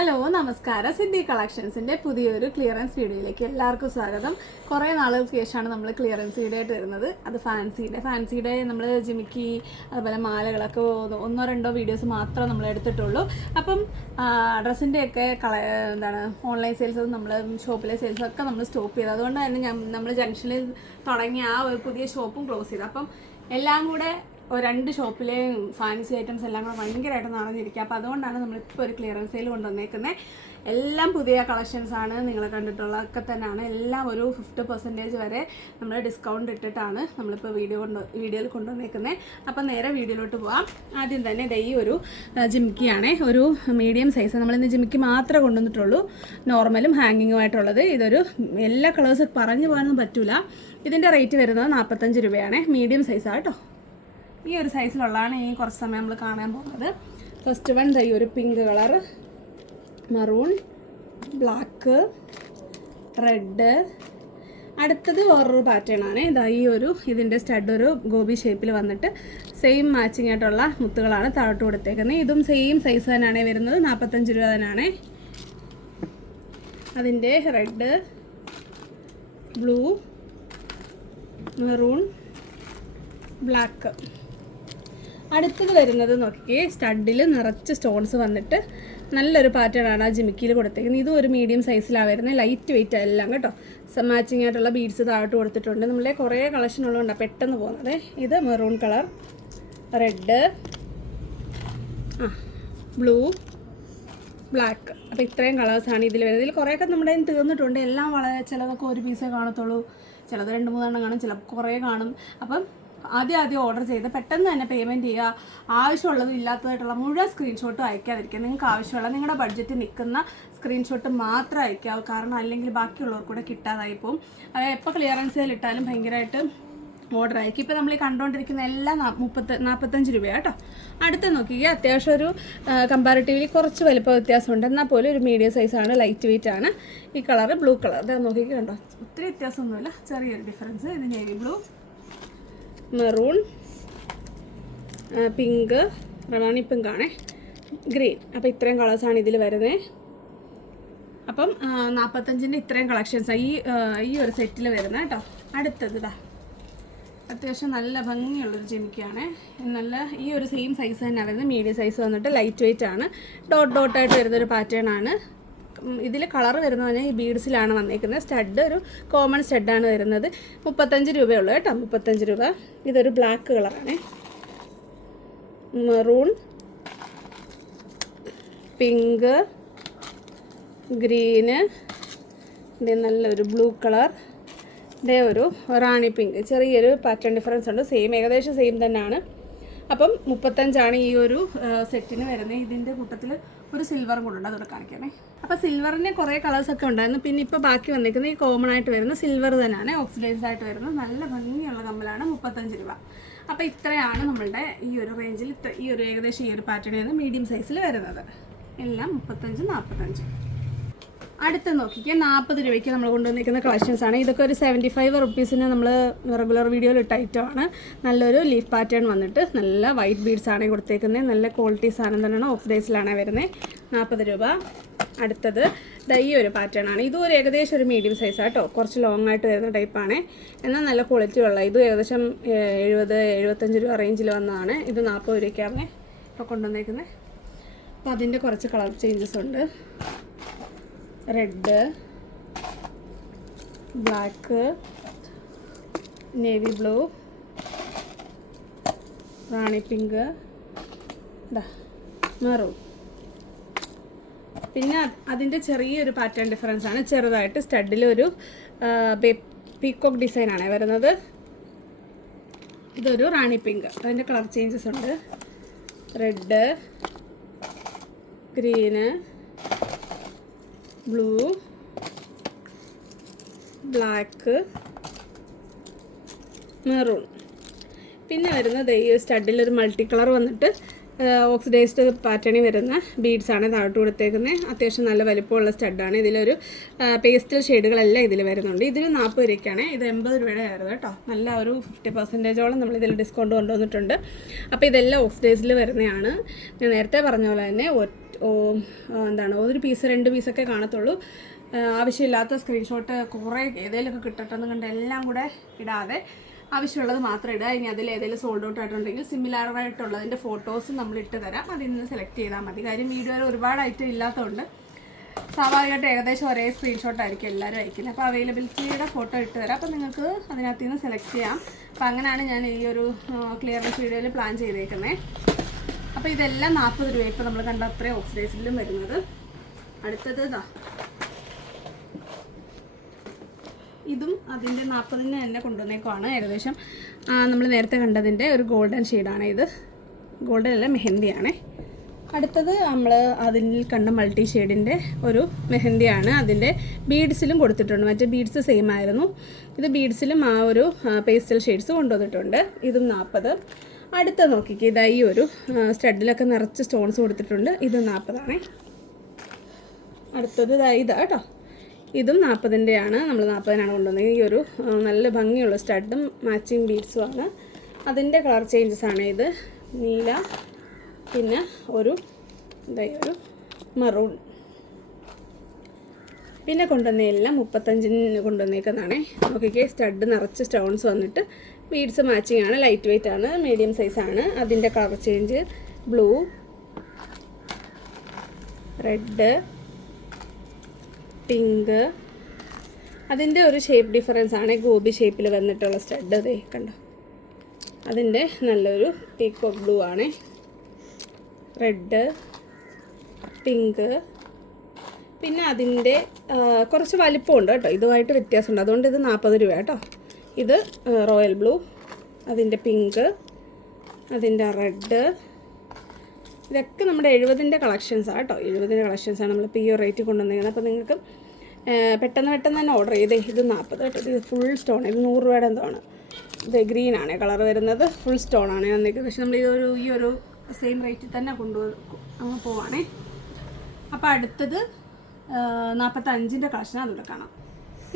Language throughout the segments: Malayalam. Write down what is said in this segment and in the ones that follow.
ഹലോ നമസ്കാരം. സിദ്ധി കളക്ഷൻസിന്റെ പുതിയൊരു ക്ലിയറൻസ് വീഡിയോയിലേക്ക് എല്ലാവർക്കും സ്വാഗതം. കുറേ നാളുകൾക്ക് ശേഷമാണ് നമ്മൾ ക്ലിയറൻസ് വീഡിയോ ആയിട്ട് വരുന്നത്. അത് ഫാൻസിയുടെ ഫാൻസിയുടെ നമ്മൾ ജിമിക്കി അതുപോലെ മാലകളൊക്കെ ഒന്നോ രണ്ടോ വീഡിയോസ് മാത്രമേ നമ്മൾ എടുത്തിട്ടുള്ളൂ. അപ്പം ഡ്രസ്സിന്റെയൊക്കെ കള എന്താണ് ഓൺലൈൻ സെയിൽസും നമ്മൾ ഷോപ്പിലെ സെയിൽസും ഒക്കെ നമ്മൾ സ്റ്റോപ്പ് ചെയ്തു. അതുകൊണ്ട് തന്നെ നമ്മൾ ജംഗ്ഷനിൽ തുടങ്ങി ആ ഒരു പുതിയ ഷോപ്പും ക്ലോസ് ചെയ്തു അപ്പം എല്ലാം കൂടെ രണ്ട് ഷോപ്പിലെയും ഫാൻസി ഐറ്റംസ് എല്ലാം കൂടെ ഭയങ്കരമായിട്ട് നിറഞ്ഞിരിക്കുക. അപ്പോൾ അതുകൊണ്ടാണ് നമ്മളിപ്പോൾ ഒരു ക്ലിയറൻസ് സെയിൽ കൊണ്ടുവന്നേക്കുന്നത് എല്ലാം പുതിയ കളക്ഷൻസ് ആണ് നിങ്ങൾ കണ്ടിട്ടുള്ള ഒക്കെ തന്നെയാണ്. എല്ലാം ഒരു ഫിഫ്റ്റി പെർസെന്റേജ് വരെ നമ്മൾ ഡിസ്കൗണ്ട് ഇട്ടിട്ടാണ് നമ്മളിപ്പോൾ വീഡിയോ കൊണ്ട് വീഡിയോയിൽ കൊണ്ടുവന്നേക്കുന്നത് അപ്പോൾ നേരെ വീഡിയോയിലോട്ട് പോവാം. ആദ്യം തന്നെ ദേ ഈ ഒരു ജിമിക്കിയാണ്. ഒരു മീഡിയം സൈസ് നമ്മളിന്ന് ജിമിക്കി മാത്രമേ കൊണ്ടുവന്നിട്ടുള്ളൂ. നോർമലും ഹാങ്ങിങ്ങുമായിട്ടുള്ളത് ഇതൊരു എല്ലാ കളേഴ്സും പറഞ്ഞു പോകാനൊന്നും പറ്റില്ല ഇതിന്റെ റേറ്റ് വരുന്നത് നാൽപ്പത്തഞ്ച് രൂപയാണ്. മീഡിയം സൈസാണ് കേട്ടോ. ഈ ഒരു സൈസിലുള്ളതാണ് ഈ കുറച്ച് സമയം നമ്മൾ കാണാൻ പോകുന്നത്. ഫസ്റ്റ് വൺ ഈ ഒരു pink colour maroon black red അടുത്തത് വേറൊരു പാറ്റേൺ ആണ്. ഇതാ ഈ ഒരു ഇതിന്റെ സ്റ്റഡ് ഒരു ഗോബി ഷേപ്പിൽ വന്നിട്ട് സെയിം മാച്ചിങ് ആയിട്ടുള്ള മുത്തുകളാണ് താഴോട്ട് കൊടുത്തേക്കുന്നത്. ഇതും സെയിം സൈസ് തന്നെയാണ് വരുന്നത്. നാൽപ്പത്തഞ്ച് രൂപ തന്നെയാണ്. അതിന്റെ റെഡ് ബ്ലൂ മെറൂൺ ബ്ലാക്ക് അടുത്തത് വരുന്നത് നോക്കിക്കേ. സ്റ്റഡിൽ നിറച്ച് സ്റ്റോൺസ് വന്നിട്ട് നല്ലൊരു പാറ്റേൺ ആണ് ആ ജിമിക്കിയിൽ കൊടുത്തേക്കുന്നത്. ഇതും ഒരു മീഡിയം സൈസിലാണ് വരുന്നത്. ലൈറ്റ് വെയിറ്റ് എല്ലാം കേട്ടോ. മാച്ചിങ് ആയിട്ടുള്ള ബീഡ്സ് താഴോട്ട് കൊടുത്തിട്ടുണ്ട്. നമ്മളെ കുറേ കളക്ഷൻ ഉള്ളതുകൊണ്ടാണ് പെട്ടെന്ന് പോകുന്നത്. ഇത് മെറൂൺ കളർ റെഡ് ആ ബ്ലൂ ബ്ലാക്ക് അപ്പോൾ ഇത്രയും കളേഴ്സാണ് ഇതിൽ വരുന്നത്. ഇതിൽ കുറേയൊക്കെ നമ്മുടെ കയ്യിൽ തീർന്നിട്ടുണ്ട്. എല്ലാം വളരെ ചിലതൊക്കെ ഒരു പീസേ കാണത്തുള്ളൂ. ചിലത് രണ്ട് മൂന്നെണ്ണം കാണും. ചില കുറേ കാണും. അപ്പം ആദ്യം ആദ്യം ഓർഡർ ചെയ്ത് പെട്ടെന്ന് തന്നെ പേയ്മെന്റ് ചെയ്യുക. ആവശ്യമുള്ളതും ഇല്ലാത്തതായിട്ടുള്ള മുഴുവൻ സ്ക്രീൻഷോട്ടും അയക്കാതിരിക്കുക. നിങ്ങൾക്ക് ആവശ്യമുള്ള നിങ്ങളുടെ ബഡ്ജറ്റ് നിൽക്കുന്ന സ്ക്രീൻഷോട്ട് മാത്രം അയക്കാവൂ കാരണം അല്ലെങ്കിൽ ബാക്കിയുള്ളവർ കൂടെ കിട്ടാതായി പോകും അത് എപ്പോൾ ക്ലിയറൻസ് സെയിൽ ഇട്ടാലും ഭയങ്കരമായിട്ട് ഓർഡർ അയക്കും ഇപ്പോൾ നമ്മൾ ഈ കണ്ടുകൊണ്ടിരിക്കുന്ന എല്ലാ മുപ്പത്ത് നാൽപ്പത്തഞ്ച് രൂപയാണ് കേട്ടോ. അടുത്ത് നോക്കിക്കുക അത്യാവശ്യം ഒരു കമ്പാരിറ്റീവ്ലി കുറച്ച് വലിപ്പ വ്യത്യാസമുണ്ട്. എന്നാൽ പോലും ഒരു മീഡിയം സൈസാണ് ലൈറ്റ് വെയിറ്റ് ആണ്. ഈ കളറ് ബ്ലൂ കളർ നോക്കിക്കുക കണ്ടോ. ഒത്തിരി വ്യത്യാസമൊന്നുമില്ല. ചെറിയൊരു ഡിഫറൻസ് ഇത് നേവി ബ്ലൂ മെറൂൺ പിങ്ക് റവാണി പിങ്ക് ആണേ. ഗ്രീൻ അപ്പോൾ ഇത്രയും കളേഴ്സാണ് ഇതിൽ വരുന്നത് അപ്പം നാൽപ്പത്തഞ്ചിന്റെ ഇത്രയും കളക്ഷൻസ് ഈ ഈ ഒരു സെറ്റിൽ വരുന്നത് കേട്ടോ. അടുത്തത് ഇതാ അത്യാവശ്യം നല്ല ഭംഗിയുള്ളൊരു ജിമിക്കാണ് നല്ല ഈ ഒരു സെയിം സൈസ് തന്നെ വരുന്നത്. മീഡിയം സൈസ് വന്നിട്ട് ലൈറ്റ് വെയിറ്റ് ആണ് ഡോട്ട് ഡോട്ടായിട്ട് വരുന്നൊരു പാറ്റേൺ ആണ്. ഇതിൽ കളർ വരുന്ന പറഞ്ഞാൽ ഈ ബീഡ്സിലാണ് വന്നേക്കുന്നത്. സ്റ്റഡ് ഒരു കോമൺ സ്റ്റഡാണ് വരുന്നത്. മുപ്പത്തഞ്ച് രൂപയുള്ളൂ കേട്ടോ മുപ്പത്തഞ്ച് രൂപ. ഇതൊരു ബ്ലാക്ക് കളറാണ് മെറൂൺ പിങ്ക് ഗ്രീന് ഇതേ നല്ലൊരു ബ്ലൂ കളർ ഇതേ ഒരു റാണി പിങ്ക് ചെറിയൊരു പാറ്റേൺ ഡിഫറൻസ് ഉണ്ട്. സെയിം ഏകദേശം സെയിം തന്നെയാണ്. അപ്പം മുപ്പത്തഞ്ചാണ് ഈ ഒരു സെറ്റിന് വരുന്നത്. ഇതിന്റെ കൂട്ടത്തിൽ ഒരു സിൽവറും കൂടെ ഉണ്ട്. അതോടെ കാണിക്കാമേ അപ്പോൾ സിൽവറിന് കുറേ കളേഴ്സൊക്കെ ഉണ്ടായിരുന്നു. പിന്നെ ഇപ്പോൾ ബാക്കി വന്നിരിക്കുന്നത് ഈ കോമൺ ആയിട്ട് വരുന്ന സിൽവർ തന്നെയാണ്. ഓക്സിഡൈസ്ഡ് ആയിട്ട് വരുന്നത്. നല്ല ഭംഗിയുള്ള കമ്മലാണ്. മുപ്പത്തഞ്ച് രൂപ. അപ്പോൾ ഇത്രയാണ് നമ്മളുടെ ഈ ഒരു റേഞ്ചിൽ ഈ ഒരു ഏകദേശം ഈ ഒരു പാറ്റേണിൽ നിന്ന് മീഡിയം സൈസിൽ വരുന്നത്. എല്ലാം മുപ്പത്തഞ്ച് നാൽപ്പത്തഞ്ച് അടുത്ത് നോക്കിക്കുക നാൽപ്പത് രൂപയ്ക്ക് നമ്മൾ കൊണ്ടുവന്നിരിക്കുന്ന കളക്ഷൻസ് ആണ്. ഇതൊക്കെ ഒരു സെവന്റി ഫൈവ് റുപ്പീസിന് നമ്മൾ റെഗുലർ വീഡിയോയിൽ ഇട്ട ഐറ്റമാണ് നല്ലൊരു ലീഫ് പാറ്റേൺ വന്നിട്ട് നല്ല വൈറ്റ് ബീഡ്സ് ആണ് കൊടുത്തേക്കുന്നത് നല്ല ക്വാളിറ്റി സാധനം തന്നെയാണ് ഓഫ് ഡേയ്സിലാണ് വരുന്നത് നാൽപ്പത് രൂപ അടുത്തത് ഡൈ ഒരു പാറ്റേൺ ആണ്. ഇതും ഒരു ഏകദേശം ഒരു മീഡിയം സൈസ് ആട്ടോ കുറച്ച് ലോങ് ആയിട്ട് വരുന്ന ടൈപ്പാണ് എന്നാൽ നല്ല ക്വാളിറ്റി ഉള്ള ഇതും ഏകദേശം എഴുപത് എഴുപത്തഞ്ച് രൂപ റേഞ്ചിൽ വന്നതാണ്. ഇത് നാൽപ്പത് രൂപയ്ക്കാണ് ഇപ്പോൾ കൊണ്ടുവന്നേക്കുന്നത് അപ്പോൾ അതിന്റെ കുറച്ച് കളർ ചേഞ്ചസ് ഉണ്ട്. Red black navy blue rani pink maroon. പിന്നെ അത് അതിന്റെ ചെറിയൊരു പാറ്റേൺ ഡിഫറൻസ് ആണ്. ചെറുതായിട്ട് സ്റ്റഡിൽ ഒരു പീക്കോക്ക് ഡിസൈനാണ് വരുന്നത്. ഇതൊരു റാണി പിങ്ക്. അതിന്റെ കളർ ചേഞ്ചസ് ഉണ്ട്. Red green blue black maroon. പിന്നെ വരുന്നത് ഈ സ്റ്റഡിൽ ഒരു മൾട്ടി കളർ വന്നിട്ട് ഓക്സിഡൈസ്ഡ് പാറ്റേണിൽ വരുന്ന ബീഡ്സാണ് താഴോട്ട് കൊടുത്തേക്കുന്നത് അത്യാവശ്യം നല്ല വലിപ്പമുള്ള സ്റ്റഡാണ്. ഇതിലൊരു പേസ്റ്റൽ ഷെയ്ഡുകളെല്ലാം ഇതിൽ വരുന്നുണ്ട്. ഇതിൽ നാൽപ്പത് രൂപയ്ക്കാണ്. ഇത് എൺപത് രൂപയുടെ ആയിരുന്നു കേട്ടോ. നല്ല ഒരു ഫിഫ്റ്റി പെർസെന്റേജോളം നമ്മൾ ഇതിൽ ഡിസ്കൗണ്ട് കൊണ്ടുവന്നിട്ടുണ്ട്. അപ്പോൾ ഇതെല്ലാം ഓക്സിഡൈസിൽ വരുന്നതാണ്. ഞാൻ നേരത്തെ പറഞ്ഞ പോലെ തന്നെ എന്താണ് ഒരു പീസ് രണ്ട് പീസൊക്കെ കാണത്തുള്ളൂ. ആവശ്യമില്ലാത്ത സ്ക്രീൻഷോട്ട് കുറേ ഏതെങ്കിലുമൊക്കെ കിട്ടട്ടെന്ന് കണ്ട് എല്ലാം കൂടെ ഇടാതെ ആവശ്യമുള്ളത് മാത്രം ഇടുക. ഇനി അതിൽ ഏതെങ്കിലും സോൾഡ് ഔട്ട് ആയിട്ടുണ്ടെങ്കിൽ സിമിലർ ആയിട്ടുള്ളതിന്റെ ഫോട്ടോസ് നമ്മൾ ഇട്ട് തരാം. അതിൽ നിന്ന് സെലക്ട് ചെയ്താൽ മതി. കാര്യം വീഡിയോയിൽ ഒരുപാട് ഐറ്റം ഇല്ലാത്തതുകൊണ്ട് സ്വാഭാവികമായിട്ട് ഏകദേശം ഒരേ സ്ക്രീൻഷോട്ട് ആയിരിക്കും എല്ലാവരും അയക്കുന്നത്. അപ്പോൾ അവൈലബിലിറ്റിയുടെ ഫോട്ടോ ഇട്ട് തരാം. അപ്പോൾ നിങ്ങൾക്ക് അതിനകത്ത് നിന്ന് സെലക്ട് ചെയ്യാം. അപ്പോൾ അങ്ങനെയാണ് ഞാൻ ഈ ഒരു ക്ലിയർനെസ് വീഡിയോയിൽ പ്ലാൻ ചെയ്തേക്കുന്നത്. അപ്പോൾ ഇതെല്ലാം നാൽപ്പത് രൂപ ഇപ്പോൾ നമ്മൾ കണ്ട അത്രയും ഓക്സിഡൈസിലും വരുന്നത്. അടുത്തത് ഇതാ അതിന്റെ നാൽപ്പതിന് തന്നെ കൊണ്ടുവന്നേക്കുവാണ് ഏകദേശം. നമ്മൾ നേരത്തെ കണ്ടതിന്റെ ഒരു ഗോൾഡൻ ഷെയ്ഡാണ് ഇത്. ഗോൾഡൻ അല്ല മെഹന്തിയാണേ. അടുത്തത് നമ്മൾ അതിൽ കണ്ട മൾട്ടി ഷെയ്ഡിന്റെ ഒരു മെഹന്തിയാണ്. അതിന്റെ ബീഡ്സിലും കൊടുത്തിട്ടുണ്ട്. മറ്റേ ബീഡ്സ് സെയിം ആയിരുന്നു ഇത് ബീഡ്സിലും ആ ഒരു പേസ്റ്റൽ ഷെയ്ഡ്സ് കൊണ്ടുവന്നിട്ടുണ്ട്. ഇതും നാൽപ്പത് അടുത്ത നോക്കിക്കേ ഇതാ ഈ ഒരു സ്റ്റഡിലൊക്കെ നിറച്ച് സ്റ്റോൺസ് കൊടുത്തിട്ടുണ്ട്. ഇത് നാൽപ്പതാണേ അടുത്തത് ഇതാ ഇതാ കേട്ടോ. ഇതും നാൽപ്പതിന്റെയാണ് നമ്മൾ നാൽപ്പതിനാണ് കൊണ്ടുവന്നത്. ഈ ഒരു നല്ല ഭംഗിയുള്ള സ്റ്റഡും മാച്ചിങ് ബീഡ്സുമാണ് അതിന്റെ കളർ ചേഞ്ചസ് ആണ് ഇത്. നീല പിന്നെ ഒരു എന്താ ഒരു മറൂൺ പിന്നെ കൊണ്ടുവന്ന എല്ലാം മുപ്പത്തഞ്ചിന് കൊണ്ടുവന്നേക്കുന്നതാണേ. നോക്കിക്കേ സ്റ്റഡ് നിറച്ച് സ്റ്റോൺസ് വന്നിട്ട് ബീഡ്സ് മാച്ചിങ് ആണ് ലൈറ്റ് വെയിറ്റ് ആണ് മീഡിയം സൈസ് ആണ്. അതിന്റെ colour change blue red pink അതിന്റെ ഒരു ഷേപ്പ് ഡിഫറൻസ് ആണ്. ഗോബി ഷേപ്പിൽ വന്നിട്ടുള്ള സ്റ്റഡ് അതെ കണ്ടോ? അതിന്റെ നല്ലൊരു പീക്കോ ബ്ലൂ ആണ്. റെഡ് പിങ്ക് പിന്നെ അതിന്റെ കുറച്ച് വലിപ്പമുണ്ട് കേട്ടോ. ഇതുമായിട്ട് വ്യത്യാസമുണ്ട്. അതുകൊണ്ട് ഇത് നാൽപ്പത് രൂപ കേട്ടോ. ഇത് റോയൽ ബ്ലൂ. അതിന്റെ പിങ്ക് അതിന്റെ റെഡ്. ഇതൊക്കെ നമ്മുടെ എഴുപതിന്റെ കളക്ഷൻസാണ് കേട്ടോ എഴുപതിന്റെ കളക്ഷൻസാണ് നമ്മൾ പി ഒ റേറ്റ് കൊണ്ടുവന്നിരിക്കുന്നത്. അപ്പോൾ നിങ്ങൾക്ക് പെട്ടെന്ന് പെട്ടെന്ന് തന്നെ ഓർഡർ ചെയ്തേ. ഇത് നാൽപ്പത് കേട്ടോ ഇത് ഫുൾ സ്റ്റോൺ ഇത് നൂറ് രൂപയുടെ എന്തോ ആണ്. ഇത് ഗ്രീൻ ആണ് കളർ വരുന്നത്. ഫുൾ സ്റ്റോൺ ആണ് വന്നിരിക്കുന്നത്. പക്ഷെ നമ്മൾ ഈ ഒരു ഈ ഒരു സെയിം റേറ്റിൽ തന്നെ കൊണ്ടു പോവാണേ. അപ്പോൾ അടുത്തത് നാൽപ്പത്തഞ്ചിന്റെ കളക്ഷൻ അതിവിടെ കാണാം.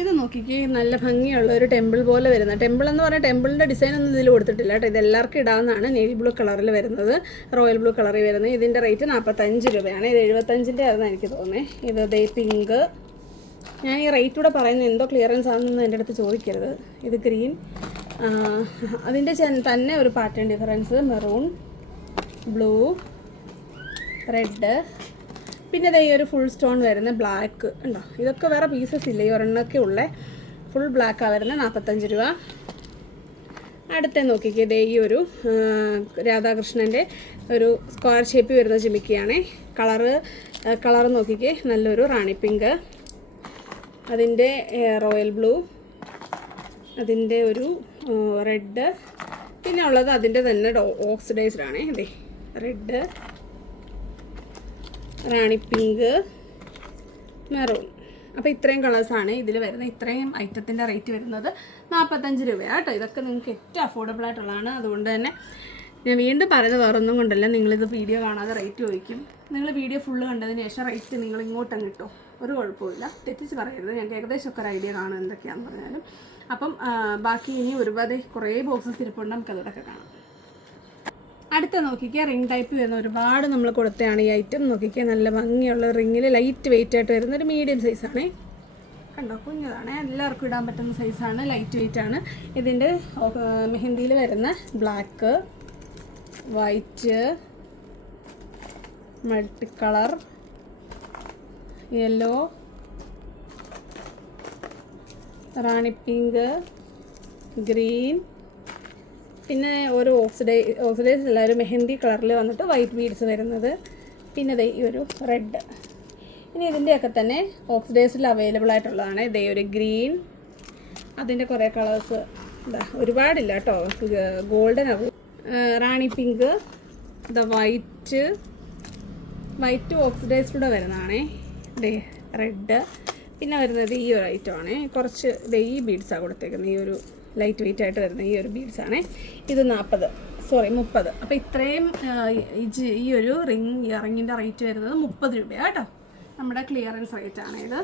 ഇത് നോക്കിക്കേ നല്ല ഭംഗിയുള്ള ഒരു ടെമ്പിൾ പോലെ വരുന്ന ടെമ്പിൾ എന്ന് പറഞ്ഞാൽ ടെമ്പിളിന്റെ ഡിസൈൻ ഒന്നും ഇതിൽ കൊടുത്തിട്ടില്ല കേട്ടോ. ഇത് എല്ലാവർക്കും ഇടാവുന്നതാണ്. നേവി ബ്ലൂ കളറിൽ വരുന്നത്. റോയൽ ബ്ലൂ കളറിൽ വരുന്നത്. ഇതിന്റെ റേറ്റ് നാൽപ്പത്തഞ്ച് രൂപയാണ്. ഇത് എഴുപത്തഞ്ചിന്റെ ആയിരുന്നു എനിക്ക് തോന്നുന്നത് ഇത് ദേ പിങ്ക്. ഞാൻ ഈ റേറ്റ് കൂടെ പറയുന്നത് എന്തോ ക്ലിയറൻസ് ആണെന്ന് എന്റെ അടുത്ത് ചോദിക്കരുത്. ഇത് ഗ്രീൻ. അതിന്റെ തന്നെ ഒരു pattern difference. Maroon blue red. പിന്നെ ദേ ഈ ഒരു ഫുൾ സ്റ്റോൺ വരുന്ന ബ്ലാക്ക് ഉണ്ടോ? ഇതൊക്കെ വേറെ പീസസ് ഇല്ല? ഈ ഒരെണ്ണൊക്കെ ഉള്ളേ ഫുൾ ബ്ലാക്കാണ് വരുന്നത് നാൽപ്പത്തഞ്ച് രൂപ. അടുത്ത നോക്കിക്കേ ദേ ഈ ഒരു രാധാകൃഷ്ണന്റെ ഒരു സ്ക്വയർ ഷേപ്പ് വരുന്ന ജിമിക്കിയാണേ. കളറ് കളർ നോക്കിക്കേ നല്ലൊരു റാണി പിങ്ക് അതിന്റെ റോയൽ ബ്ലൂ അതിന്റെ ഒരു റെഡ് പിന്നെ ഉള്ളത് അതിന്റെ തന്നെ ഓക്സിഡൈസ്ഡ് ആണേ. അതെ റെഡ് റാണി പിങ്ക് മെറൂൺ. അപ്പോൾ ഇത്രയും കളേഴ്സാണ് ഇതിൽ വരുന്നത്. ഇത്രയും ഐറ്റത്തിന്റെ റേറ്റ് വരുന്നത് നാൽപ്പത്തഞ്ച് രൂപയാണ് കേട്ടോ ഇതൊക്കെ നിങ്ങൾക്ക് ഏറ്റവും അഫോർഡബിൾ ആയിട്ടുള്ളതാണ്. അതുകൊണ്ട് തന്നെ ഞാൻ വീണ്ടും പറയുന്നത് വേറൊന്നും കൊണ്ടല്ല. നിങ്ങളിത് വീഡിയോ കാണാതെ റേറ്റ് ചോദിക്കും. നിങ്ങൾ വീഡിയോ ഫുള്ള് കണ്ടതിന് ശേഷം റേറ്റ് നിങ്ങൾ ഇങ്ങോട്ടും കിട്ടും ഒരു കുഴപ്പമില്ല തെറ്റിച്ച് പറയരുത്. ഞങ്ങൾക്ക് ഏകദേശം ഒക്കെ ഒരു ഐഡിയ കാണും എന്തൊക്കെയാണെന്ന് പറഞ്ഞാലും. അപ്പം ബാക്കി ഇനി ഒരുപാട് കുറേ ബോക്സസ് ഇരിപ്പുണ്ട്. നമുക്കതൊക്കെ കാണാം. അടുത്ത നോക്കിക്കുക റിംഗ് ടൈപ്പ് വരുന്ന ഒരുപാട് നമ്മൾ കൊടുത്തതാണ് ഈ ഐറ്റം നോക്കിക്കുക നല്ല ഭംഗിയുള്ള റിങ്ങിൽ ലൈറ്റ് വെയിറ്റ് ആയിട്ട് വരുന്ന ഒരു മീഡിയം സൈസാണ് കണ്ടോ? കുഞ്ഞതാണ്. എല്ലാവർക്കും ഇടാൻ പറ്റുന്ന സൈസാണ് ലൈറ്റ് വെയിറ്റ് ആണ്. ഇതിന്റെ മെഹന്തിയിൽ വരുന്ന black white multi colour yellow rani pink green പിന്നെ ഒരു ഓക്സിഡൈ ഓക്സിഡൈസ് അല്ല ഒരു മെഹന്തി കളറിൽ വന്നിട്ട് വൈറ്റ് ബീഡ്സ് വരുന്നത്. പിന്നെ ദേ ഈ ഒരു റെഡ് ഇനി ഇതിന്റെയൊക്കെ തന്നെ ഓക്സിഡൈസിൽ അവൈലബിൾ ആയിട്ടുള്ളതാണ്. ഇതേ ഒരു ഗ്രീൻ അതിന്റെ കുറേ കളേഴ്സ് എന്താ ഒരുപാടില്ല കേട്ടോ. Golden rani pink the white white oxidised വരുന്നതാണേ. ദേ റെഡ് പിന്നെ വരുന്നത് ഈ ഒരു ഐറ്റമാണ് കുറച്ച് ദേ ഈ ബീഡ്സാണ് കൊടുത്തേക്കുന്നത്. ഈ ഒരു ലൈറ്റ് വെയിറ്റ് ആയിട്ട് വരുന്ന ഈ ഒരു ബീഡ്സാണ് ഇത് നാൽപ്പത് സോറി മുപ്പത്. അപ്പോൾ ഇത്രയും ഈ ഒരു റിങ് ഇയറിങ്ങിന്റെ റേറ്റ് വരുന്നത് മുപ്പത് രൂപയാണ് കേട്ടോ നമ്മുടെ ക്ലിയറൻസ് റേറ്റ് ആണ് ഇത്.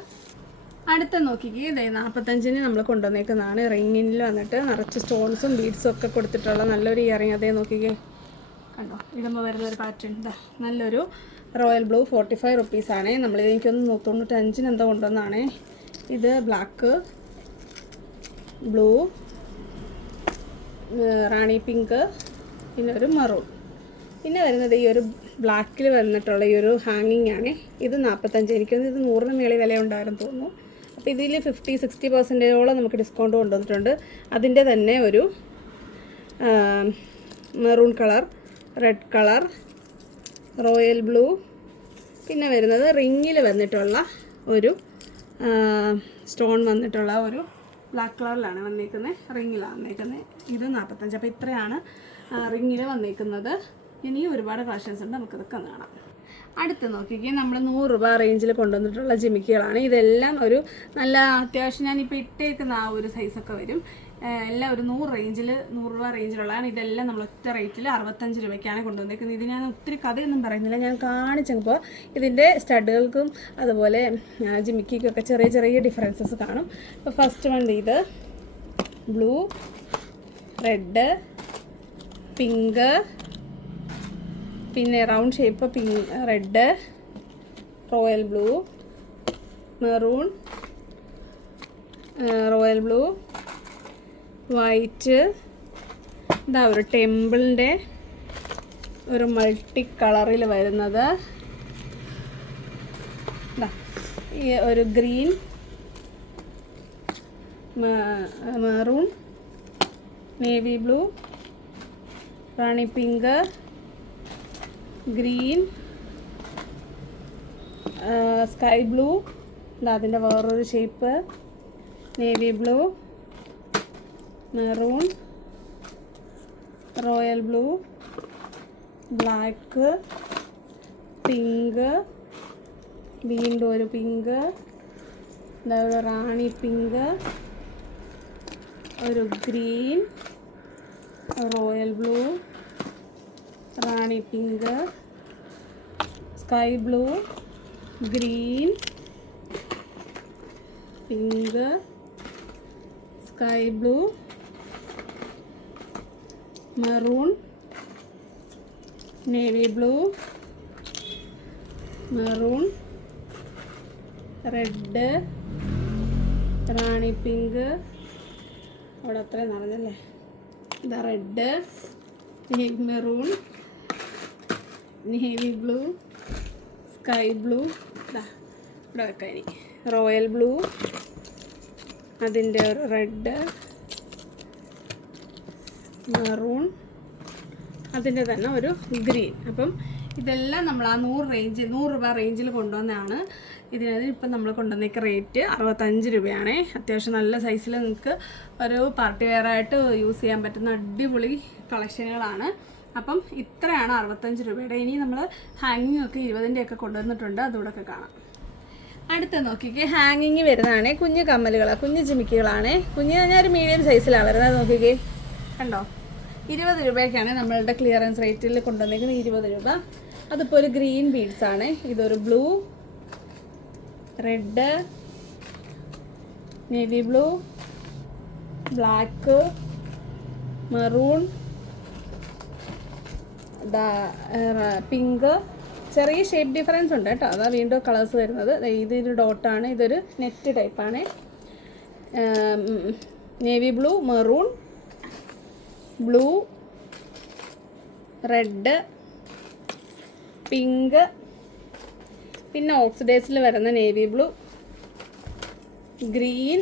അടുത്ത നോക്കിക്കേ ഇതേ നാൽപ്പത്തഞ്ചിന് നമ്മൾ കൊണ്ടുവന്നേക്കുന്നതാണ്. റിങ്ങിൽ വന്നിട്ട് നിറച്ച് സ്റ്റോൺസും ബീഡ്സും ഒക്കെ കൊടുത്തിട്ടുള്ള നല്ലൊരു ഇയറിങ് അതേ നോക്കിക്കേ. കണ്ടോ? ഇടുമ്പോൾ വരുന്ന ഒരു പാറ്റേൺ ഇതാ നല്ലൊരു റോയൽ ബ്ലൂ ഫോർട്ടി ഫൈവ് റുപ്പീസാണ് നമ്മളിത് എനിക്കൊന്ന് തൊണ്ണൂറ്റഞ്ചിന് എന്തോ കൊണ്ടുവന്നാണ്. ഇത് ബ്ലാക്ക് ബ്ലൂ റാണി പിങ്ക് പിന്നെ ഒരു മറൂൺ. പിന്നെ വരുന്നത് ഈ ഒരു ബ്ലാക്കിൽ വന്നിട്ടുള്ള ഈ ഒരു ഹാങ്ങിങ് ആണ്. ഇത് നാൽപ്പത്തഞ്ച് എനിക്കൊന്ന് ഇത് നൂറിന് മേളിൽ വില ഉണ്ടായിരുന്നു തോന്നുന്നു അപ്പോൾ ഇതിൽ ഫിഫ്റ്റി സിക്സ്റ്റി പെർസെന്റേജോളം നമുക്ക് ഡിസ്കൗണ്ട് കൊണ്ടുവന്നിട്ടുണ്ട്. അതിന്റെ തന്നെ ഒരു maroon colour red colour royal blue പിന്നെ വരുന്നത് റിങ്ങിൽ വന്നിട്ടുള്ള ഒരു സ്റ്റോൺ വന്നിട്ടുള്ള ഒരു ബ്ലാക്ക് കളറിലാണ് വന്നേക്കുന്നത് റിങ്ങിലാണ് വന്നേക്കുന്നത് ഇത് നാൽപ്പത്തഞ്ച് അപ്പോൾ ഇത്രയാണ് റിങ്ങിൽ വന്നേക്കുന്നത്. ഇനി ഒരുപാട് കളക്ഷൻസ് ഉണ്ട് നമുക്കിതൊക്കെ കാണാം. അടുത്ത് നോക്കിക്കേ നമ്മൾ നൂറ് രൂപ റേഞ്ചിൽ കൊണ്ടുവന്നിട്ടുള്ള ജിമിക്കുകളാണ്. ഇതെല്ലാം ഒരു നല്ല അത്യാവശ്യം ഞാനിപ്പോൾ ഇട്ടേക്കുന്ന ആ ഒരു സൈസൊക്കെ വരും. എല്ലാം ഒരു നൂറ് റേഞ്ചിൽ നൂറ് രൂപ റേഞ്ചിലുള്ളതാണ് ഇതെല്ലാം നമ്മൾ ഒറ്റ റേറ്റിൽ അറുപത്തഞ്ച് രൂപയ്ക്കാണ് കൊണ്ടുവന്നിരിക്കുന്നത് ഇത് ഞാൻ ഒത്തിരി കഥയൊന്നും പറയുന്നില്ല. ഞാൻ കാണിച്ചപ്പോൾ ഇതിന്റെ സ്റ്റഡുകൾക്കും അതുപോലെ ജിമിക്കൊക്കെ ചെറിയ ചെറിയ ഡിഫറൻസസ് കാണും. അപ്പോൾ ഫസ്റ്റ് വൺ ഇത്. ബ്ലൂ റെഡ് പിങ്ക് പിന്നെ round shape pink red royal blue maroon royal blue white. ഇതാ ഒരു ടെമ്പിളിന്റെ ഒരു മൾട്ടി കളറിൽ വരുന്നത് ഈ ഒരു green maroon navy blue rani pink green sky blue. അതിന്റെ വേറൊരു shape. Navy blue. Maroon royal blue black pink വീണ്ടും ഒരു പിങ്ക് ഒരു റാണി പിങ്ക് ഒരു green royal blue rani pink sky blue green pink sky blue maroon navy blue maroon red rani pink അവിടെ അത്രയും നിറഞ്ഞല്ലേ ഇതാ red maroon navy blue sky blue ഇതാ ഇവിടെ വെക്കാൻ റോയൽ ബ്ലൂ അതിന്റെ റെഡ് മെറൂൺ അതിന്റെ തന്നെ ഒരു ഗ്രീൻ. അപ്പം ഇതെല്ലാം നമ്മൾ ആ നൂറ് റേഞ്ച് നൂറ് രൂപ റേഞ്ചിൽ കൊണ്ടുവന്നതാണ് ഇതിനകത്ത് ഇപ്പം നമ്മൾ കൊണ്ടുവന്നേക്ക് റേറ്റ് അറുപത്തഞ്ച് രൂപയാണ്. അത്യാവശ്യം നല്ല സൈസിൽ നിങ്ങൾക്ക് ഒരു പാർട്ടി വെയറായിട്ട് യൂസ് ചെയ്യാൻ പറ്റുന്ന അടിപൊളി കളക്ഷനുകളാണ്. അപ്പം ഇത്രയാണ് അറുപത്തഞ്ച് രൂപയുടെ. ഇനി നമ്മൾ ഹാങ്ങിങ് ഒക്കെ ഇരുപതിന്റെ ഒക്കെ കൊണ്ടുവന്നിട്ടുണ്ട്. അതുകൂടെ ഒക്കെ കാണാം. അടുത്ത നോക്കിക്കേ. ഹാങ്ങിങ് വരുന്നതാണ്. കുഞ്ഞു കമ്മലുകളാണ് കുഞ്ഞു ചിമിക്കുകളാണ് കുഞ്ഞു കഴിഞ്ഞാൽ ഒരു മീഡിയം സൈസിലാണ് വരുന്നത്. നോക്കിക്കേ. കണ്ടോ? ഇരുപത് രൂപയ്ക്കാണ് നമ്മളുടെ ക്ലിയറൻസ് റേറ്റിൽ കൊണ്ടുവന്നിരിക്കുന്നത് ഇരുപത് രൂപ. അതിപ്പോൾ ഒരു ഗ്രീൻ ബീഡ്സ് ആണ്. ഇതൊരു blue red navy blue black maroon pink ചെറിയ ഷേപ്പ് ഡിഫറൻസ് ഉണ്ട് കേട്ടോ. അതാ വീണ്ടും കളേഴ്സ് വരുന്നത്. ഇതൊരു ഡോട്ടാണ് ഇതൊരു നെറ്റ് ടൈപ്പാണ് navy blue maroon blue red pink പിന്നെ ഓക്സിഡൈസിൽ വരുന്ന navy blue green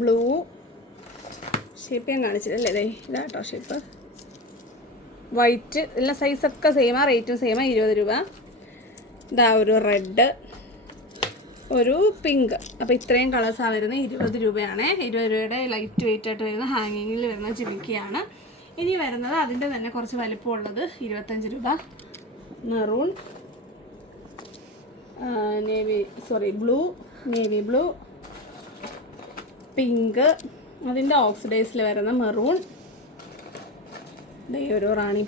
blue. Shape ഞാൻ കാണിച്ചില്ലല്ലേ ഇതാട്ടോ ഷേപ്പ് വൈറ്റ് എല്ലാ സൈസൊക്കെ സെയിമാണ് റേറ്റും സെയിമാണ് ഇരുപത് രൂപ. ഇതാ ഒരു റെഡ് ഒരു പിങ്ക്. അപ്പോൾ ഇത്രയും കളേഴ്സാണ് വരുന്നത് ഇരുപത് രൂപയാണ്. ഇരുപത് രൂപയുടെ ലൈറ്റ് വെയിറ്റ് ആയിട്ട് വരുന്ന ഹാങ്ങിങ്ങിൽ വരുന്ന ജിമിക്കിയാണ്. ഇനി വരുന്നത് അതിന്റെ തന്നെ കുറച്ച് വലിപ്പമുള്ളത് ഇരുപത്തഞ്ച് രൂപ. Maroon navy sorry blue navy blue pink അതിന്റെ ഓക്സിഡൈസിൽ വരുന്ന മെറൂൺ ഒരു റാണി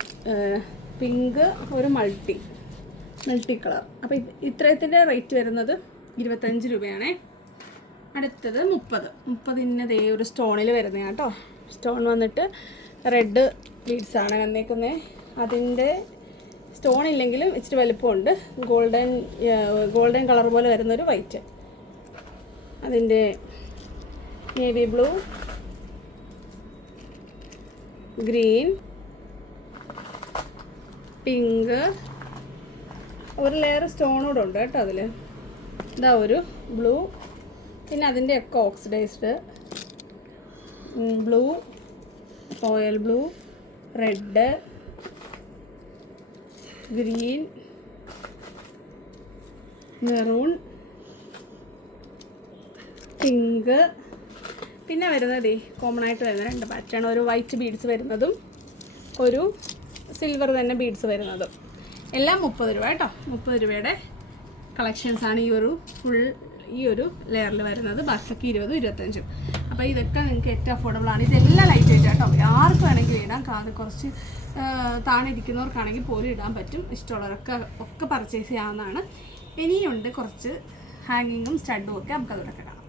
പിങ്ക് ഒരു മൾട്ടി മൾട്ടി കളർ അപ്പോൾ ഇത് ഇത്രയത്തിന്റെ റേറ്റ് വരുന്നത് ഇരുപത്തഞ്ച് രൂപയാണേ. അടുത്തത് മുപ്പത്. മുപ്പതിന് ദേ ഒരു സ്റ്റോണിൽ വരുന്ന കേട്ടോ. സ്റ്റോൺ വന്നിട്ട് റെഡ് ബീഡ്സാണ് വന്നേക്കുന്നത് അതിന്റെ സ്റ്റോൺ ഇല്ലെങ്കിലും ഇച്ചിരി വലുപ്പമുണ്ട്. ഗോൾഡൻ ഗോൾഡൻ കളർ പോലെ വരുന്നൊരു വൈറ്റ് അതിന്റെ നേവി ബ്ലൂ ഗ്രീൻ പിങ്ക് ഒരു ലെയർ സ്റ്റോൺ ഉണ്ട് കേട്ടോ അതിൽ ഇതാ ഒരു ബ്ലൂ. പിന്നെ അതിന്റെ ഒക്കെ oxidised blue royal blue red green maroon pink. പിന്നെ വരുന്നത് കോമൺ ആയിട്ട് വരുന്ന രണ്ട് പാറ്റേൺ ഒരു വൈറ്റ് ബീഡ്സ് വരുന്നതും ഒരു സിൽവർ തന്നെ ബീഡ്സ് വരുന്നതും. എല്ലാം മുപ്പത് രൂപ കേട്ടോ. മുപ്പത് രൂപയുടെ കളക്ഷൻസ് ആണ് ഈ ഒരു ഫുൾ ഈ ഒരു ലെയറിൽ വരുന്നത്. ബാക്കിയൊക്കെ ഇരുപതും ഇരുപത്തഞ്ചും. അപ്പോൾ ഇതൊക്കെ നിങ്ങൾക്ക് ഏറ്റവും അഫോർഡബിൾ ആണ്. ഇതെല്ലാം ലൈറ്റ് വെയിറ്റ് കേട്ടോ ആർക്ക് വേണമെങ്കിൽ ഇടാം. കാത് കുറച്ച് താണിരിക്കുന്നവർക്കാണെങ്കിൽ പോലും ഇടാൻ പറ്റും. ഇഷ്ടമുള്ളവരൊക്കെ ഒക്കെ പർച്ചേസ് ചെയ്യാവുന്നതാണ്. ഇനിയുണ്ട് കുറച്ച് ഹാങ്ങിങ്ങും സ്റ്റഡും ഒക്കെ നമുക്ക് അതിലൊക്കെ കാണാം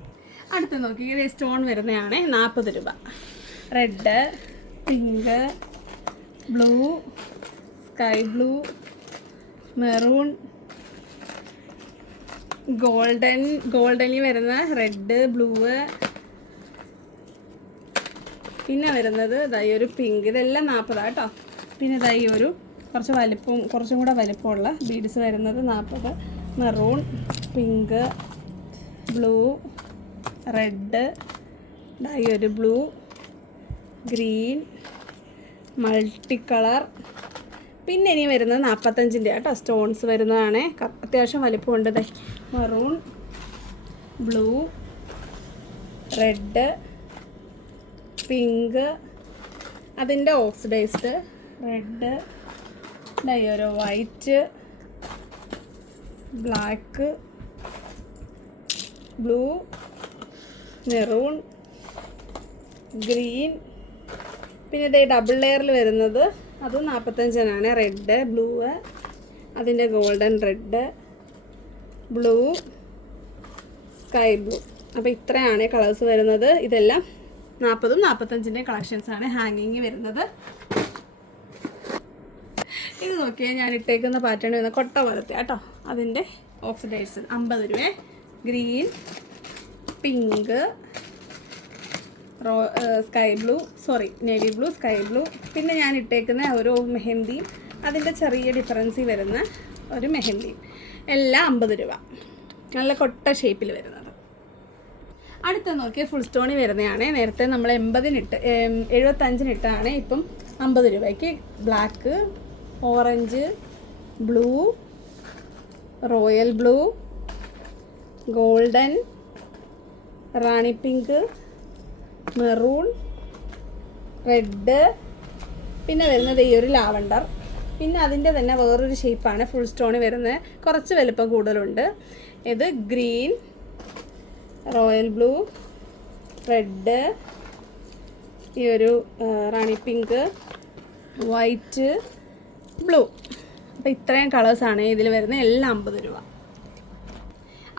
അടുത്ത് നോക്കി. ഇത് സ്റ്റോൺ വരുന്നതാണ്. നാൽപ്പത് രൂപ. Red pink blue sky blue maroon golden ഗോൾഡനിൽ വരുന്ന റെഡ് ബ്ലൂ പിന്നെ വരുന്നത് ഇതായി ഒരു പിങ്ക് ഇതെല്ലാം നാൽപ്പതാണ് കേട്ടോ. പിന്നെ ഇതായി ഒരു കുറച്ച് വലിപ്പം കുറച്ചും കൂടെ വലിപ്പമുള്ള ബീഡ്സ് വരുന്നത് നാൽപ്പത് മെറൂൺ പിങ്ക് ബ്ലൂ റെഡ് ഇതായി ഒരു ബ്ലൂ ഗ്രീൻ മൾട്ടി കളർ പിന്നെ ഇനി വരുന്നത് നാൽപ്പത്തഞ്ചിന്റെ കേട്ടോ സ്റ്റോൺസ് വരുന്നതാണ്. അത്യാവശ്യം വലിപ്പമുണ്ട് മെറൂൺ ബ്ലൂ റെഡ് പിങ്ക് അതിന്റെ ഓക്സിഡൈസ്ഡ് റെഡ് ഒരു white black blue maroon green പിന്നെ ഇതേ ഡബിൾ ലെയറിൽ വരുന്നത് അത് നാൽപ്പത്തഞ്ചിനാണ് റെഡ് ബ്ലൂ അതിന്റെ golden red blue sky blue അപ്പോൾ ഇത്രയാണ് കളേഴ്സ് വരുന്നത്. ഇതെല്ലാം നാൽപ്പതും നാൽപ്പത്തഞ്ചിന്റെ കളക്ഷൻസാണ് ഹാങ്ങിങ് വരുന്നത്. ഇത് നോക്കിയാൽ ഞാൻ ഇട്ടേക്കുന്ന പാറ്റേൺ വരുന്ന കൊട്ട പോലത്തെ കേട്ടോ. അതിന്റെ ഓക്സിഡൈസ് അമ്പത് രൂപ. Green pink raw sky blue sorry navy blue sky blue. പിന്നെ ഞാൻ ഇട്ടേക്കുന്ന ഒരു മെഹന്തി. അതിന്റെ ചെറിയ ഡിഫറൻസിൽ വരുന്ന ഒരു മെഹന്തി. എല്ലാം അമ്പത് രൂപ. നല്ല കൊട്ട ഷേപ്പിൽ വരുന്നത്. അടുത്ത നോക്കിയാൽ ഫുൾ സ്റ്റോണി വരുന്നതാണ്. നേരത്തെ നമ്മൾ എൺപതിനിട്ട് എഴുപത്തഞ്ചിനിട്ടാണ് ഇപ്പം അമ്പത് രൂപയ്ക്ക്. Black orange blue royal blue golden rani pink maroon red പിന്നെ വരുന്നത് ഈ ഒരു ലാവണ്ടർ. പിന്നെ അതിന്റെ തന്നെ വേറൊരു ഷേപ്പാണ് ഫുൾ സ്റ്റോൺ വരുന്നത് കുറച്ച് വലുപ്പം കൂടുതലുണ്ട്. ഇത് ഗ്രീൻ റോയൽ ബ്ലൂ റെഡ് ഈ ഒരു റാണി പിങ്ക് വൈറ്റ് ബ്ലൂ. അപ്പോൾ ഇത്രയും കളേഴ്സാണ് ഇതിൽ വരുന്നത് എല്ലാം അമ്പത് രൂപ.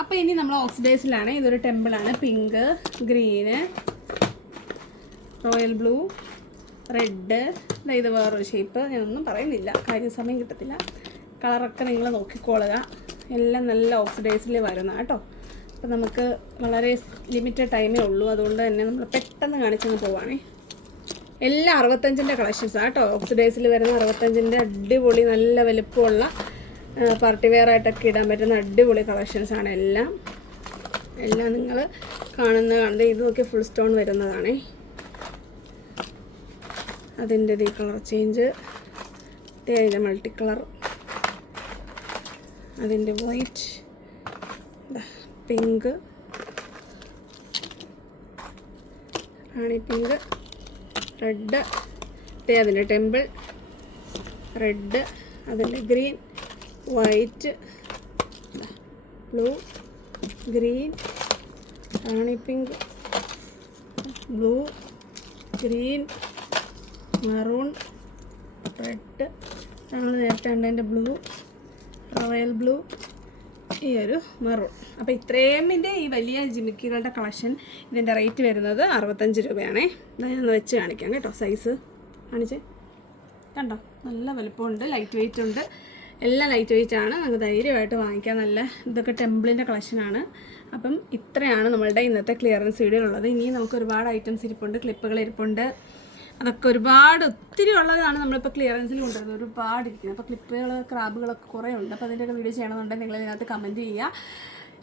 അപ്പോൾ ഇനി നമ്മൾ ഓക്സിഡൈസിലാണ് ഇതൊരു ടെമ്പിളാണ് pink green royal blue red ഇത് വേറൊരു ഷേപ്പ്. ഞാനൊന്നും പറയുന്നില്ല. കാര്യം സമയം കിട്ടത്തില്ല. കളറൊക്കെ നിങ്ങൾ നോക്കിക്കോളുക. എല്ലാം നല്ല ഓക്സിഡൈസിൽ വരുന്ന കേട്ടോ. അപ്പം നമുക്ക് വളരെ ലിമിറ്റഡ് ടൈമേ ഉള്ളൂ. അതുകൊണ്ട് തന്നെ നമ്മൾ പെട്ടെന്ന് കാണിച്ചങ്ങ് പോവാണേ. എല്ലാം അറുപത്തഞ്ചിന്റെ കളക്ഷൻസാണ് കേട്ടോ. ഓക്സിഡൈസിൽ വരുന്ന അറുപത്തഞ്ചിന്റെ അടിപൊളി നല്ല വലുപ്പമുള്ള പാർട്ടി വെയർ ആയിട്ടൊക്കെ ഇടാൻ പറ്റുന്ന അടിപൊളി കളക്ഷൻസാണ് എല്ലാം. എല്ലാം നിങ്ങൾ കാണുന്ന കാണുന്നത് ഇത് ഫുൾ സ്റ്റോൺ വരുന്നതാണേ. അതിന്റെ ഈ കളർ ചേഞ്ച്. അതിന്റെ മൾട്ടി കളർ. അതിന്റെ വൈറ്റ് പിങ്ക് ആണി പിങ്ക് റെഡ് അതിന്റെ ടെമ്പിൾ റെഡ് അതിന്റെ ഗ്രീൻ വൈറ്റ് ബ്ലൂ ഗ്രീൻ ആണി pink blue green maroon red നമ്മൾ നേരത്തെ കണ്ടതിന്റെ ബ്ലൂ റോയൽ ബ്ലൂ ഈ ഒരു മെറൂൺ അപ്പോൾ ഇത്രയും ഇതിന്റെ ഈ വലിയ ജിമിക്കികളുടെ കളക്ഷൻ ഇതിന്റെ റേറ്റ് വരുന്നത് അറുപത്തഞ്ച് രൂപയാണേ. ഇതാ ഞാൻ വെച്ച് കാണിക്കാം കേട്ടോ സൈസ് കാണിച്ചേ? കണ്ടോ? നല്ല വലുപ്പമുണ്ട് ലൈറ്റ് വെയിറ്റ് ഉണ്ട്. എല്ലാം ലൈറ്റ് വെയിറ്റ് ആണ്. നമുക്ക് ധൈര്യമായിട്ട് വാങ്ങിക്കാൻ നല്ല ഇതൊക്കെ ടെമ്പിളിന്റെ കളക്ഷനാണ് അപ്പം ഇത്രയാണ് നമ്മളുടെ ഇന്നത്തെ ക്ലിയറൻസ് വീഡിയോ ഉള്ളത്. ഇനിയും നമുക്ക് ഒരുപാട് ഐറ്റംസ് ഇരിപ്പുണ്ട് ക്ലിപ്പുകൾ ഇരിപ്പുണ്ട്. അതൊക്കെ ഒരുപാട് ഒത്തിരി ഉള്ളതാണ് നമ്മളിപ്പോൾ ക്ലിയറൻസിൽ കൊണ്ടുവരുന്നത്. ഒരുപാട് ഇരിക്കുന്നത് അപ്പോൾ ക്ലിപ്പുകൾ ക്രാബുകളൊക്കെ കുറേ ഉണ്ട്. അപ്പോൾ അതിന്റെയൊക്കെ വീഡിയോ ചെയ്യണമെന്നുണ്ടെങ്കിൽ നിങ്ങൾ ഇതിനകത്ത് കമന്റ് ചെയ്യുക.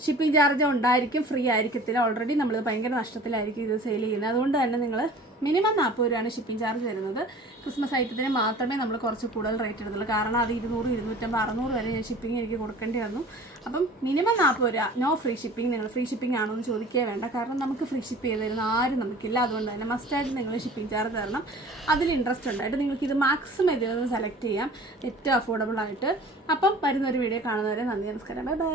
ഷിപ്പിംഗ് ചാർജ് ഉണ്ടായിരിക്കും ഫ്രീ ആയിരിക്കത്തില്ല. ഓൾറെഡി നമ്മൾ ഭയങ്കര നഷ്ടത്തിലായിരിക്കും ഇത് സെയിൽ ചെയ്യുന്നത്. അതുകൊണ്ട് തന്നെ നിങ്ങൾ മിനിമം നാൽപ്പത് രൂപയാണ് ഷിപ്പിംഗ് ചാർജ് വരുന്നത്. ക്രിസ്മസ് ഐറ്റത്തിന് മാത്രമേ നമ്മൾ കുറച്ച് കൂടുതൽ റേറ്റ് ഇടുന്നുള്ളൂ. കാരണം അത് ഇരുന്നൂറ് ഇരുന്നൂറ്റമ്പത് അറുന്നൂറ് വരെ ഞാൻ ഷിപ്പിംഗ് എനിക്ക് കൊടുക്കേണ്ടി വന്നു. അപ്പം മിനിമം നാൽപ്പത് രൂപ. നോ ഫ്രീ ഷിപ്പിംഗ് നിങ്ങൾ ഫ്രീ ഷിപ്പിംഗ് ആണോ എന്ന് ചോദിക്കുക വേണ്ട. കാരണം നമുക്ക് ഫ്രീ ഷിപ്പ് ചെയ്ത് തരുന്ന ആരും നമുക്കില്ല. അതുകൊണ്ട് തന്നെ മസ്റ്റായിട്ട് നിങ്ങൾ ഷിപ്പിംഗ് ചാർജ് തരണം. അതിൽ ഇൻട്രസ്റ്റ് ഉണ്ടായിട്ട് നിങ്ങൾക്ക് ഇത് മാക്സിമം ഇതിൽ നിന്ന് സെലക്ട് ചെയ്യാം. ഏറ്റവും അഫോർഡബിൾ ആയിട്ട്. അപ്പം വരുന്ന ഒരു വീഡിയോ കാണുന്നവരെ നന്ദി നമസ്കാരം. Bye bye